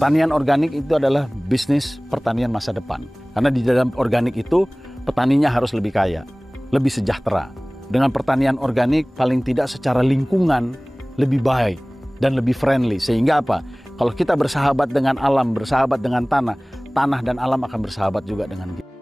Pertanian organik itu adalah bisnis pertanian masa depan. Karena di dalam organik itu petaninya harus lebih kaya, lebih sejahtera. Dengan pertanian organik paling tidak secara lingkungan lebih baik dan lebih friendly. Sehingga apa? Kalau kita bersahabat dengan alam, bersahabat dengan tanah, tanah dan alam akan bersahabat juga dengan kita.